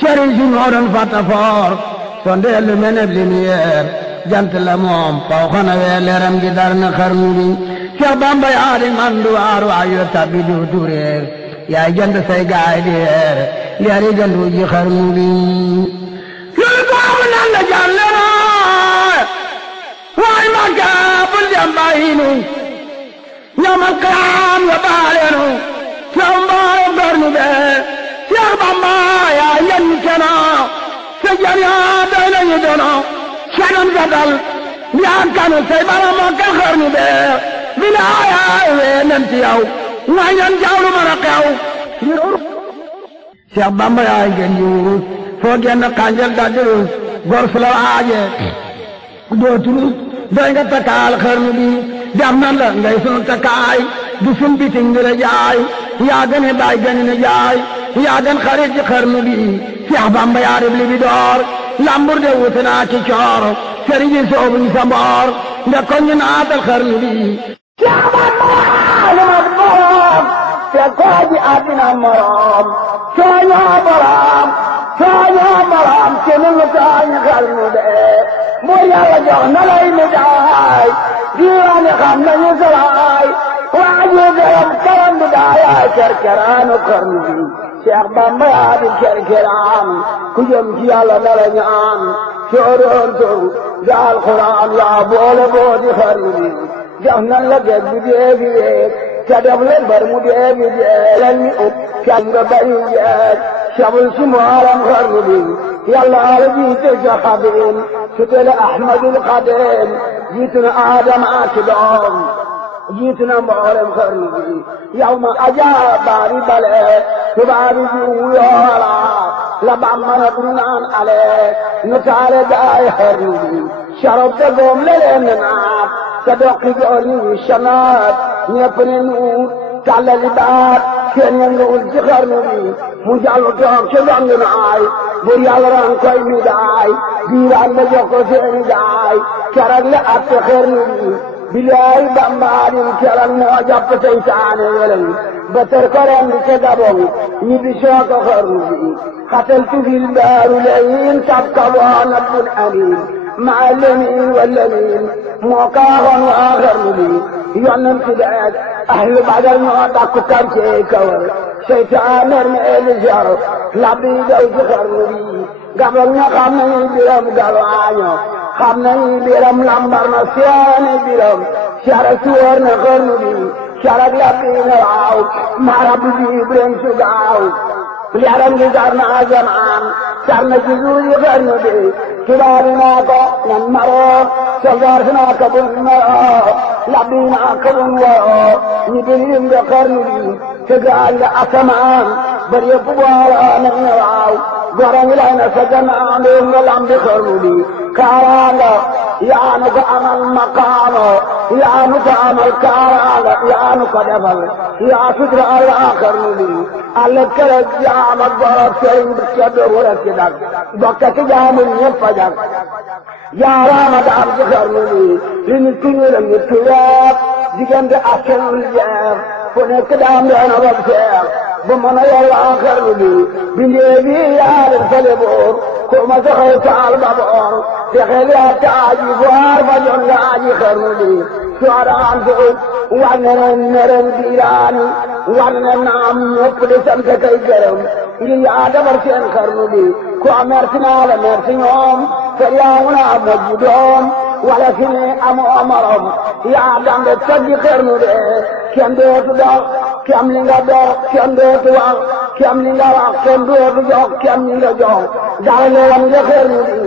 sëriñ si ñoo doon fàttafoor sondeel lu mel ne lumière jant la moom faw xana wee leeram gi dar na xarnu bi Seex Bamba yaa di man du waar waayu tabbi du tureer yaay jënd say gaay di yeer leeri jëndu ji xarnu bi loolu baaxu nan la jàlle na waay Makka bul dem bàyyi nu ñamal qiyaam ya baaleenu Seex Mbaay xarnu bee Seex Bamba yaa yenn kena sa jar yaa doy nañu dono sanan sa dal yaa kanu say bara Makka xarnu bee bilaay wee nan ci yow waay nan jawlu mën a xew Seex Bamba yaa ngeen yuurus foo genn xànjal daddurus gor su la waaje dootulus doy nga takkaal xarnu bi dem nan la ngay sunu takkaay du sun biting di la jaay yaa gën a baay gën a jaay yaa gën xarit ci xarnu bi Seex Bamba yaa rib li bi door lambur de wuute naa ci coor sëriñ yi soobuñ sa mboor nde kon ñu naatal xarnu bi Seex Bamba lu mat borom te koo ji àddina morom sooñoo borom ci nu mu tooñ xarnu de mbur Yàlla jox na lay mi daay diiwaani xam nañu solaay waaji gërëm karam bi daayaay kerkeraanu xarnu bi Seex Bamba yaa di kerkeraan ku jëm ci Yàlla dara ñaan sooroon toru ga alxuraan yaa boole boo di xarnu bi jox nan la géej bi déegi wéeg te def leen bar mu déegi jeelal ni ub kam nga bari jeeg sabul si mooram xarnu bi Yàlla ala jiite sa xadim su tele Ahmadul Xadim jiitu na Aadama ak doom jiitu na mboolem xarnu bi yow ma ajaa baari bale tubaari ji wuyoola la Bamba na du naan ale nu taale daay xarnu bi sharab te goom leleen naat te dokki jooni sanaat ñepp ne nuut tàllali baat kenn yënguwul ci xarnu bi mu jàllu toog ci dong naay bur Yàlla ran koy mi daay diiraan ba jox ko seeni daay keroog la atte xarnu bi bilaay Bamba din keroog moo jàpp seytaane weleñ ba tër ko ren di ca Gabon ñi bi sooka xarnu bi xatal tufil daaru layin tab kaboon abdul amin maa lemin walamin moo kaaxoon waa xarnu bi yonent bi ak ahlu badal ñoo dakku kàrce kawal seytaaneer me eli jar labbi daw ci xarnu bi Gabon ña xam nañu biram galwaaño xam nañu biram lambar na seeni biram carak suwar na xarnu bi carak labbi na waaw marab bi biram su gaaw yaram gi jar na zamaan jar na ci suuji xarnu bi tubaari naa ko nan maroo soldaar si naa ko bun maroo labbi naa ko bun waroo ñi birim de xarnu bi te gaal la asamaan bari yëpp booloo nañ ne waaw gora ngi lay na sa gannaaw ndéem nga lambi xarnu bi kaaraanga yaanu ko amal maqaamo yaanu ko amal kaaraanga yaanu ko defal yaa sutura Allah xarnu bi alle kërëg jaam ak borog sëriñ bi seddo wala ci dag bokk ci jaamul ñëpp a jag jaaraama daam ci xarnu bi li nit ku ñu la nit ku weex diggante askanul jeex fu nekk daam doona bab seex bu mën a yor waa xarnu bi bindee bi yaa leen fale boor ko ma soxee taal ba boor te xel yaa taaji boor ba jon nga aji xarnu bi sooraan suut war ne neren diiraani war ne naam ñëpp di sant kay gërëm ngir yaa defar seen xarnu bi ku merci naa la merci ñoom te yaa ngu naa mujj doom wala si ne amoo morom yaa dambe taggi xarnu de kenn dootu dox kem li nga dox kenn dootu wax kem li nga wax kenn dootu jox kem li nga jox dara leeram nga xarnu bi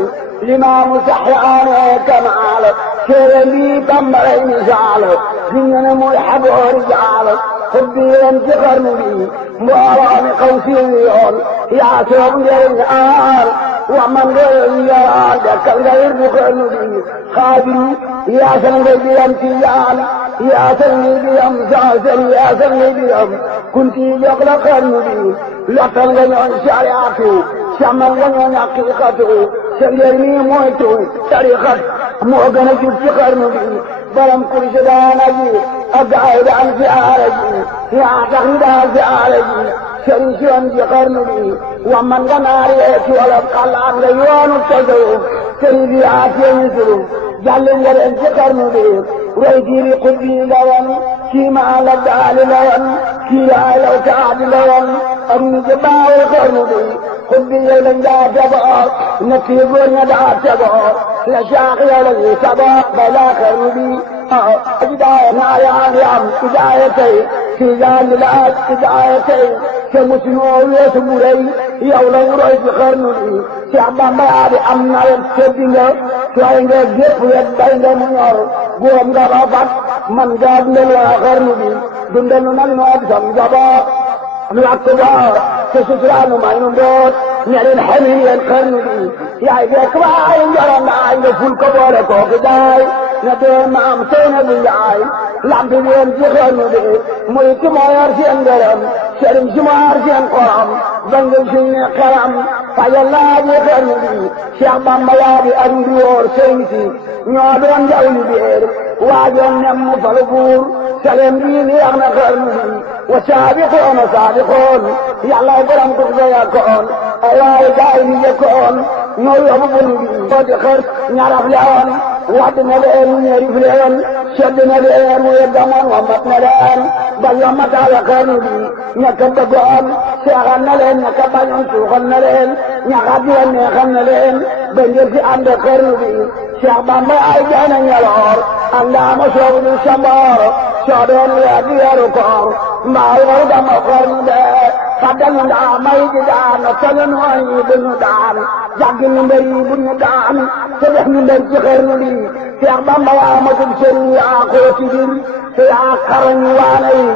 limaamu saxyaane kamaal téere bi Bambaray misaal di ñu ne muy xaboori jaal xubbiyen ci xarnu bi mbooloo mi xaw seeni yoon yaa soob njëriñ aal wa man njëriñ yoon dekkal nga yir bu xarnu bi xaadiru yaasal nga biyam tijaan yaasal nga biyam saasal yaasal nga biyam kunti jox la xarnu bi lottal nga ñooñ sariatu samal nga ñooñ haqiqatu sa njëriñ mooy tuw tariqat moo gën a jub ci xarnu bi baram kursi daana ji ak gaay daan siyaare ji yaa tax ñu daan siyaare ji sëriñ si woon ci xarnu bi wa man nga naar yee ci wolof xalaat nga yoonu tasawuf sëriñ bi yaa seeni suruf jàll nga ren ci xarnu bi roy jiiri xuddi nga woon kii maa la daali la woon kii laay law taadi la woon ak ñu ci baawul xarnu bi xuddi yow lañ daa tegoo na kii góor ña daa tegoo la caax yow la ñuy tegoo ba laa xarnu bi idaaya naa yaa ngi am idaaya tey kii yaa ngi laaj idaaya tey te musunoo weesu bu rëy yow lañ roy ci xarnu bi Seex Bamba yaa di am nawet seddi nga sooy nga gépp wet bay nga mu ñor góom nga ba fat man nga dundal waa xarnu bi dundal nu nag noo di sam njaboot lakk boor te suturaanu may nu mboot ñeneen xamin yeen xarnu bi yaay fekk waay njorondaay nga ful ko boole kooku daay na dee maam seyna bu njaay lampi leen ci xarnu bi muy ki moo yor seen ngërëm sëriñ si moo yor seen xorom bangul suñ ne xeram fajal laaji xarnu bi Cheikh Bamba yaa di ak ndi woor sëriñ si ñoo doon jaw li béer waajoon nem mu fal buur salem bii ni yax na xarnu bi wa saabiqoona saabiqoon yàlla borom ko fa yakkoon ay waay gaay ni jëkkoon ñoo yóbbu bunu bi moo di xër ñaraf lewoon wadd na leen ñerif leen sedd na leen mu yeggamoon wammat na leen ba yommataala xarnu bi ñaka bëggoon seexal na leen ñaka bañoon suuxal na leen ñaka diwan neexal na leen ba ngir si ànd xarnu bi Cheikh Bamba ay jaana ñaloor ak ndaama soobu du samboor soo doon weer di weeru koor mbaa weeru dama xarnu bee fàddal nu ndaa may di daan tollu nu ay duñu daan jàggi nu mbër yi buñu daan te def nu mbër ci xarnu bi Cheikh Bamba yaa matul sëriñ yaa xooti bir te yaa xarañ waana yi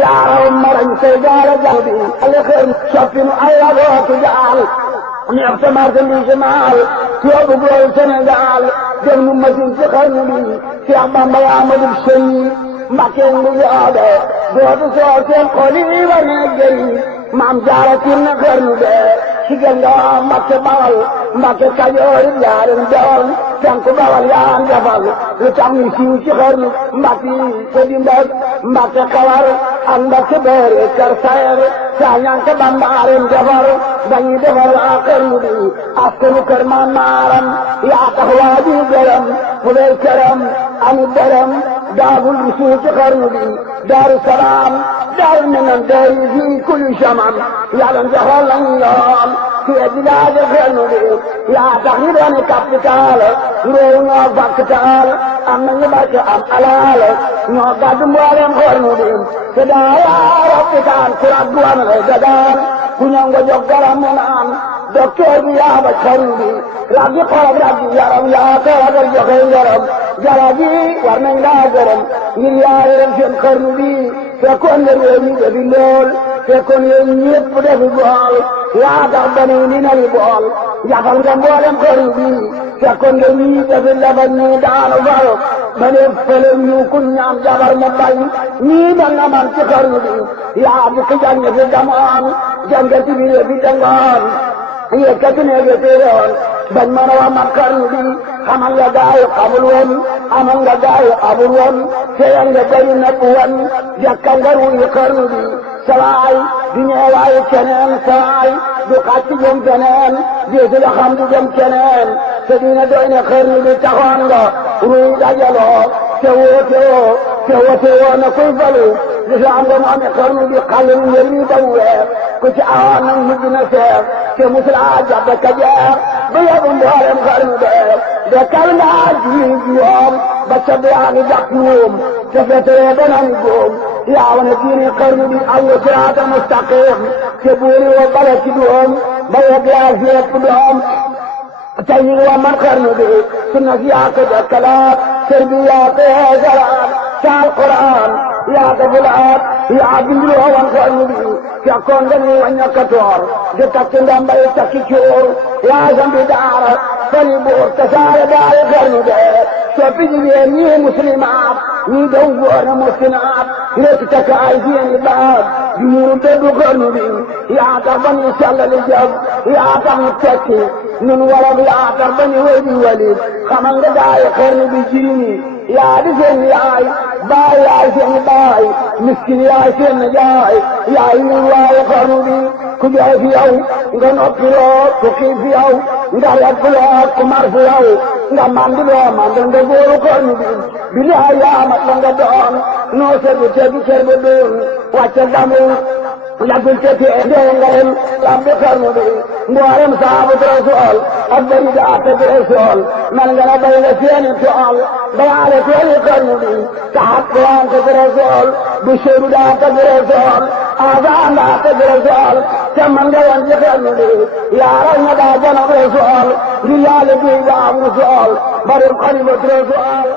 yaa raw marañ say gaara jàng bi ale xër soppi nu ay ragootu jaal ñeex sa marchandise maal yóbbu góor Sénégal def nu machine ci xarnu bi Cheikh Bamba yaa matul sëriñ Mbakke ngu yoobe dootu soo seen xol yi war na jëriñ maam jaara tir na xarnu bee sigal nga Mbakke Bawal Mbakke Kajoor jaaren Bawal tanku Bawal yaa njafal lu tax ñu siiw ci xarnu Mbakke te di mbag Mbakke Kawar ak Mbakke Beere Kër Sayer saa ñanke Bambaaren defar dañuy defar waa xarnu bi askanu kër maam maaram yaa tax waa ji gërëm fu lay këram ami dërëm daagul bi suuf ci xarnu bi daaru salaam daaru minan daaru fii kulli zaman yàlla joxoon lañu yoon fii di laaje xarnu bi yaa tax ñu doon capital réew ñoo bakkatal am nañu barke am alal ñoo gàddu mboolem xarnu bi te daa yaa ropitaan ku rabbu am lay dagaan ku ñëw nga jox garam mu naan docteur bi yaa ba xarnu bi rabbi xoob rabbi yaram yaa ko ragal joxe ngaram jarabi war nañ laa gërëm ngir yaa yërëm seen xarnu bi fekkoon nga réew mi defi lool fekkoon yéen ñëpp defi bool yaa tax bani ni nari bool jafal nga mboolem xarnu bi fekkoon nga ñii defi laban ñii daanu fal ba ne fële ñu kun ñaan jabar mu bañ ñii ba nga man ci xarnu bi yaa bu ki jàng fi damoon jàngati bi fi dangoon yëkkati neege téeroon bañ mën a wax man xarnu bi xamal nga gaayu xamul woon amal nga gaayu amul woon teeyal nga bari nëpp woon jàkkal nga ruuyi xarnu bi sawaay di ñeewaayu keneen sawaay du xàcc jëm keneen déetu la xam du jëm keneen te dina doy ne xarnu bi taxoon nga ruuy dajaloo te woote woo na kuy falu lislaam nga moome xarnu bi xalil ngir mi ba weer ku ci awoon nag mujj na seer te musulaa jàppe ka jeex ba yóbbu mboolem xarnu bee dekkal nga jiw jiwoom ba ca yaa ngi jax ñoom te fetere beneen góom yaa wane diini xarnu bi aw nga siraata mustaqim te buuri wa bala ci doom ba yegg yaa fi yëpp doom tey ñu ngi wax man xarnu bi sunna si yaa ko dekkalaat sër bi yaa ko yeesalaat ca alquran yaa ko fulaat yaa bindiloo wan xarnu bi fekkoon nga ni waññakatoor di takki ndambay takki cuur yaa sambi daara fali buur tasaare daari xarnu bee soppi jigéen ñii muslimaat ñii daw góor na muskinaat lépp takk ay seeni baat di muuru dëddu xarnu bi yaa tax ba ñu sallali jëf yaa tax ñu tekki nun wolof yaa tax ba ñu wéy di walit xamal nga daayi xarnu bi jirimi yaa di seen yaay baay yaay seen baay miskin yaay seen jaay yaay ñu waaye xarnu bi ku joxe fi yow nga noppi loo ku xiif fi yow nga yàgg loo ku mar fi yow nga mandi loo mandi nga góoru xarnu bi bilaay yaa mat la nga doon noo seetlu tegu cër ba doon wàcce damu yàggul te tee dee nga dem labbi xarnu bi mboolem saabu rasul ak bari daa te rasul man nga na bay nga seeni tool bayaale tooli xarnu bi taxat waan te rasul bu seeru daa te rasul azaan daa te rasul te man nga yan ci xarnu bi yaaral na daa janab rasul ngir yàlla bi daa am rasul bari xarnu rasul